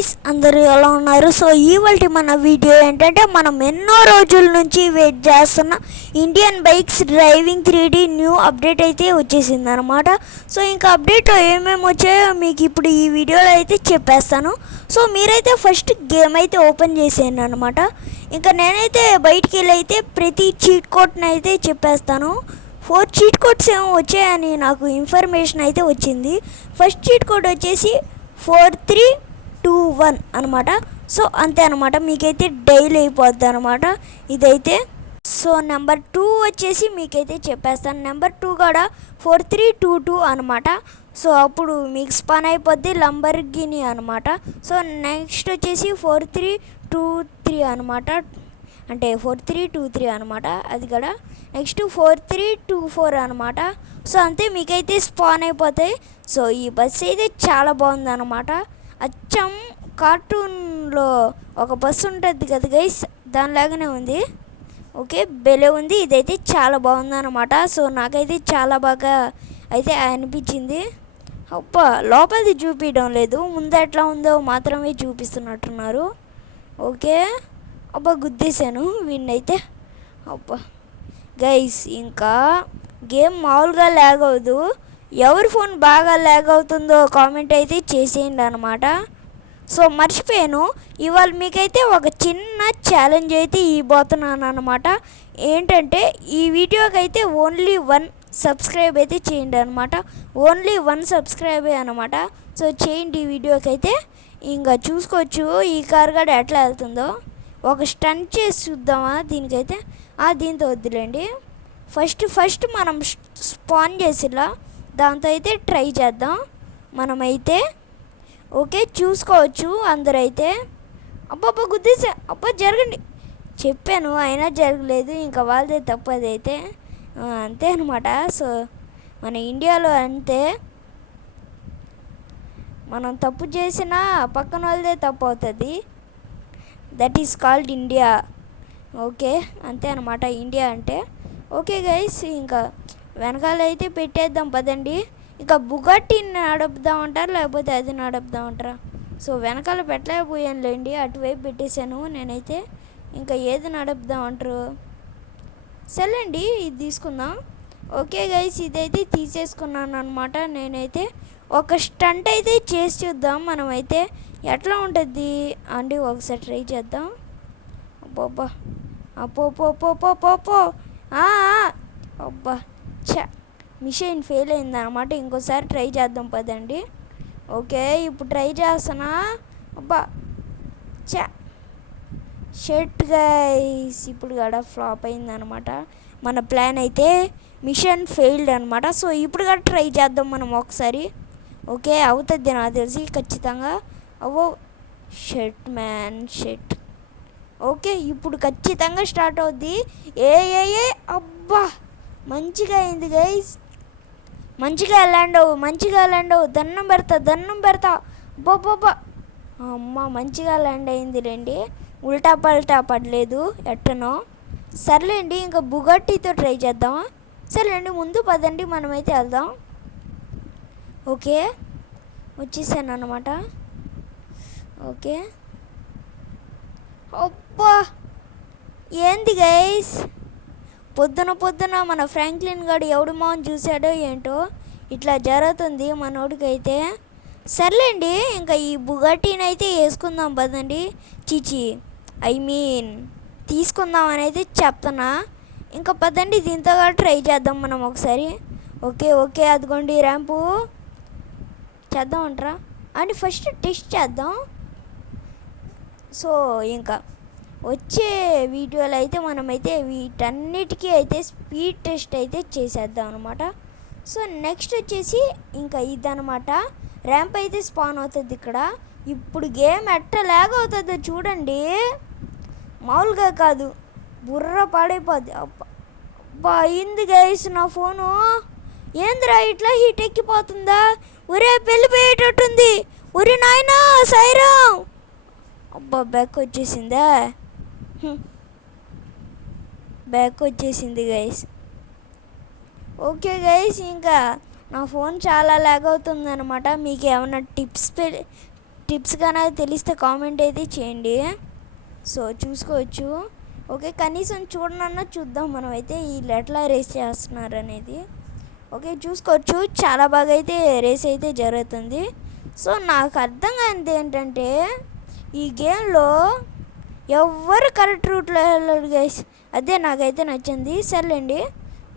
Guys అందరూ ఎలా ఉన్నారు? సో ఇవాల్టి మన వీడియో ఏంటంటే మనం ఎన్నో రోజుల నుంచి వెయిట్ చేస్తున్న Indian bikes driving 3D new update అయితే వచ్చేసింది అనమాట. సో ఇంకా అప్డేట్లో ఏమేమి వచ్చాయో మీకు ఇప్పుడు ఈ వీడియోలో అయితే చెప్పేస్తాను. సో మీరైతే ఫస్ట్ గేమ్ అయితే ఓపెన్ చేసేయండి అనమాట. ఇంకా నేనైతే బయటికి వెళ్ళి అయితే ప్రతి చీట్ కోడ్ని అయితే చెప్పేస్తాను. 4 చీట్ కోడ్స్ ఏమో వచ్చాయని నాకు ఇన్ఫర్మేషన్ అయితే వచ్చింది. ఫస్ట్ చీట్ కోడ్ వచ్చేసి 4321 అనమాట. సో అంతే అనమాట, మీకైతే డైలీ అయిపోద్ది అనమాట ఇదైతే. సో నెంబర్ 2 వచ్చేసి మీకైతే చెప్పేస్తాను. నెంబర్ 2 కూడా 4322 అనమాట. సో అప్పుడు మీకు స్పాన్ అయిపోద్ది లంబర్గిని అనమాట. సో నెక్స్ట్ వచ్చేసి 4323 అనమాట, అంటే 4323 అనమాట అది కూడా. నెక్స్ట్ 4324 అనమాట. సో అంతే మీకైతే స్పాన్ అయిపోతాయి. సో ఈ బస్సు అయితే చాలా బాగుంది అనమాట. అచ్చం కార్టూన్లో ఒక బస్సు ఉంటుంది కదా గైస్, దానిలాగానే ఉంది. ఓకే, బెలే ఉంది. ఇదైతే చాలా బాగుంది అనమాట. సో నాకైతే చాలా బాగా అయితే అనిపించింది. అబ్బా, లోపలిది చూపించడం లేదు, ముందు ఎట్లా ఉందో మాత్రమే చూపిస్తున్నట్టున్నారు. ఓకే, అబ్బా గుద్దేశాను వీడినైతే. అబ్బా గైస్, ఇంకా గేమ్ మామూలుగా ల్యాగ్ అవ్వదు. ఎవరి ఫోన్ బాగా ల్యాగ్ అవుతుందో కామెంట్ అయితే చేసేయండి అనమాట. సో మర్చిపోయాను, ఇవాళ మీకైతే ఒక చిన్న ఛాలెంజ్ అయితే ఇవ్వబోతున్నాను అనమాట. ఏంటంటే ఈ వీడియోకి అయితే ఓన్లీ 1 సబ్స్క్రైబ్ అయితే చేయండి అనమాట. ఓన్లీ 1 సబ్స్క్రైబే అనమాట. సో చేయండి ఈ వీడియోకి అయితే. ఇంకా చూసుకోవచ్చు ఈ కార్ గడ ఎట్లా వెళ్తుందో. ఒక స్టంట్ చేసి చూద్దామా దీనికైతే? దీంతో వద్దులేండి. ఫస్ట్ మనం స్పాన్ చేసిలా దాంతో అయితే ట్రై చేద్దాం మనమైతే. ఓకే, చూసుకోవచ్చు అందరైతే. అబ్బా గుద్దేసా, అబ్బా జరగండి చెప్పాను అయినా జరగలేదు. ఇంకా వాళ్ళదే తప్పదైతే అంతే అనమాట. సో మన ఇండియాలో అంతే, మనం తప్పు చేసినా పక్కన వాళ్ళదే తప్పు అవుతుంది. That is called India. Okay, అంతే అనమాట ఇండియా అంటే. ఓకే గైస్, ఇంకా వెనకాల అయితే పెట్టేద్దాం పదండి. ఇంకా బుగాటిని నడుపుదామంటారా లేకపోతే అది నడుపుదామంటారా? సో వెనకాల పెట్టలేకపోయానులేండి, అటువైపు పెట్టేశాను నేనైతే. ఇంకా ఏది నడుపుదామంటారు? సర్లేండి, ఇది తీసుకుందాం. ఓకే గైస్, ఇదైతే తీసేసుకున్నాను అనమాట నేనైతే. ఒక స్టంట్ అయితే చేసి చూద్దాం మనమైతే ఎట్లా ఉంటుంది అండి. ఒకసారి ట్రై చేద్దాం. అబ్బా అప్పో అబ్బా మిషన్ ఫెయిల్ అయిందన్నమాట. ఇంకోసారి ట్రై చేద్దాం పదండి. ఓకే, ఇప్పుడు ట్రై చేస్తున్నా. అబ్బా షర్ట్ గైస్, ఇప్పుడు కూడా ఫ్లాప్ అయిందనమాట మన ప్లాన్ అయితే. మిషన్ ఫెయిల్డ్ అనమాట. సో ఇప్పుడు కూడా ట్రై చేద్దాం మనం ఒకసారి. ఓకే, అవుతుంది నాకు తెలిసి ఖచ్చితంగా. అవో షర్ట్ మ్యాన్ షర్ట్. ఓకే, ఇప్పుడు ఖచ్చితంగా స్టార్ట్ అవుద్ది. ఏ అబ్బా మంచిగా అయింది గైస్, మంచిగా ల్యాండ్ అవ్వు. దండం పెడతా. బాబా అమ్మ, మంచిగా ల్యాండ్ అయింది రండి. ఉల్టా పల్టా పడలేదు ఎట్టనో. సర్లేండి, ఇంకా బుగాటితో ట్రై చేద్దామా? సర్లేండి, ముందు పదండి మనమైతే వెళ్దాం. ఓకే, వచ్చేసాను అనమాట. ఓకే, అబ్బా ఏంది గైస్, పొద్దున మన ఫ్రాంక్లిన్ గాడు ఎవడి మొహం చూసాడో ఏంటో ఇట్లా జరుగుతుంది మనోడికైతే. సర్లేండి, ఇంకా ఈ బుగాటీని అయితే వేసుకుందాం పదండి. తీసుకుందాం అని అయితే చెప్తున్నా. ఇంకా పదండి, దీంతో కూడా ట్రై చేద్దాం మనం ఒకసారి. ఓకే అదిగోండి ర్యాంపు చేద్దాం అంటారా అని ఫస్ట్ టెస్ట్ చేద్దాం. సో ఇంకా వచ్చే వీడియోలో అయితే మనమైతే వీటన్నిటికీ అయితే స్పీడ్ టెస్ట్ అయితే చేసేద్దాం అనమాట. సో నెక్స్ట్ వచ్చేసి ఇంకా ఇదనమాట, ర్యాంప్ అయితే స్పాన్ అవుతుంది ఇక్కడ. ఇప్పుడు గేమ్ ఎట్లా ల్యాగ్ అవుతుందో చూడండి, మామూలుగా కాదు, బుర్ర పాడైపోద్ది. అబ్బా అయింది గైస్ నా ఫోను. ఏందిరా ఇట్లా హీట్ ఎక్కిపోతుందా? ఒరే పెళ్ళిపోయేటట్టుంది. ఒరే నాయనా సైరం. అబ్బా బ్యాక్ వచ్చేసింది గైస్. ఓకే గైస్, ఇంకా నా ఫోన్ చాలా ల్యాగ్ అవుతుంది అనమాట. మీకు ఏమైనా టిప్స్ కానీ తెలిస్తే కామెంట్ అయితే చేయండి. సో చూసుకోవచ్చు. ఓకే, కనీసం చూడనన్నా చూద్దాం మనం అయితే వీళ్ళు ఎట్లా రేస్ చేస్తున్నారు అనేది. ఓకే, చూసుకోవచ్చు చాలా బాగా అయితే రేస్ అయితే జరుగుతుంది. సో నాకు అర్థం కానిది ఏంటంటే ఈ గేమ్లో ఎవరు కరెక్ట్ రూట్లో వెళ్ళారు గైస్, అదే నాకైతే నచ్చింది. సర్లేండి.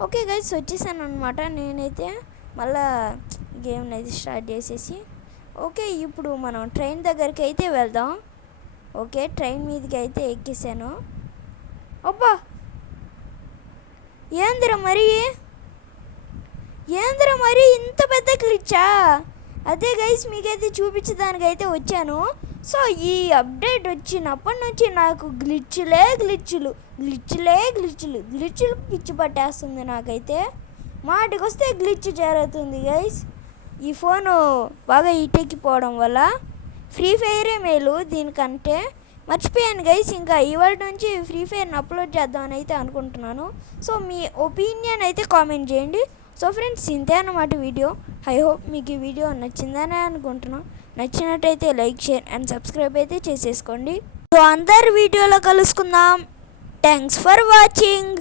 ఓకే గైస్, వచ్చేసాను అనమాట నేనైతే. మళ్ళా గేమ్ అయితే స్టార్ట్ చేసేసి ఓకే ఇప్పుడు మనం ట్రైన్ దగ్గరికి అయితే వెళ్దాం. ఓకే, ట్రైన్ మీదకి అయితే ఎక్కేసాను. అబ్బా ఏందిరా మరి ఇంత పెద్ద గ్లిచ్చా? అదే గైస్ మీకైతే చూపించడానికైతే వచ్చాను. సో ఈ అప్డేట్ వచ్చినప్పటి నుంచి నాకు గ్లిచ్చులు పిచ్చి పట్టేస్తుంది నాకైతే. మాటికి వస్తే గ్లిచ్ జరుగుతుంది గైస్. ఈ ఫోను బాగా హీటెక్కిపోవడం వల్ల ఫ్రీ ఫైరే మేలు దీనికంటే. మర్చిపోయాను గైస్, ఇంకా ఇవాళ నుంచి ఫ్రీ ఫైర్ని అప్లోడ్ చేద్దామని అయితే అనుకుంటున్నాను. సో మీ ఒపీనియన్ అయితే కామెంట్ చేయండి. సో ఫ్రెండ్స్, ఇంతే అన్నమాట వీడియో. ఐ హోప్ మీకు ఈ వీడియో నచ్చిందనే అనుకుంటున్నాను. నచ్చినట్టయితే లైక్, షేర్ అండ్ సబ్స్క్రైబ్ అయితే చేసేసుకోండి. సో అందరు వీడియోలో కలుసుకుందాం. Thanks for watching.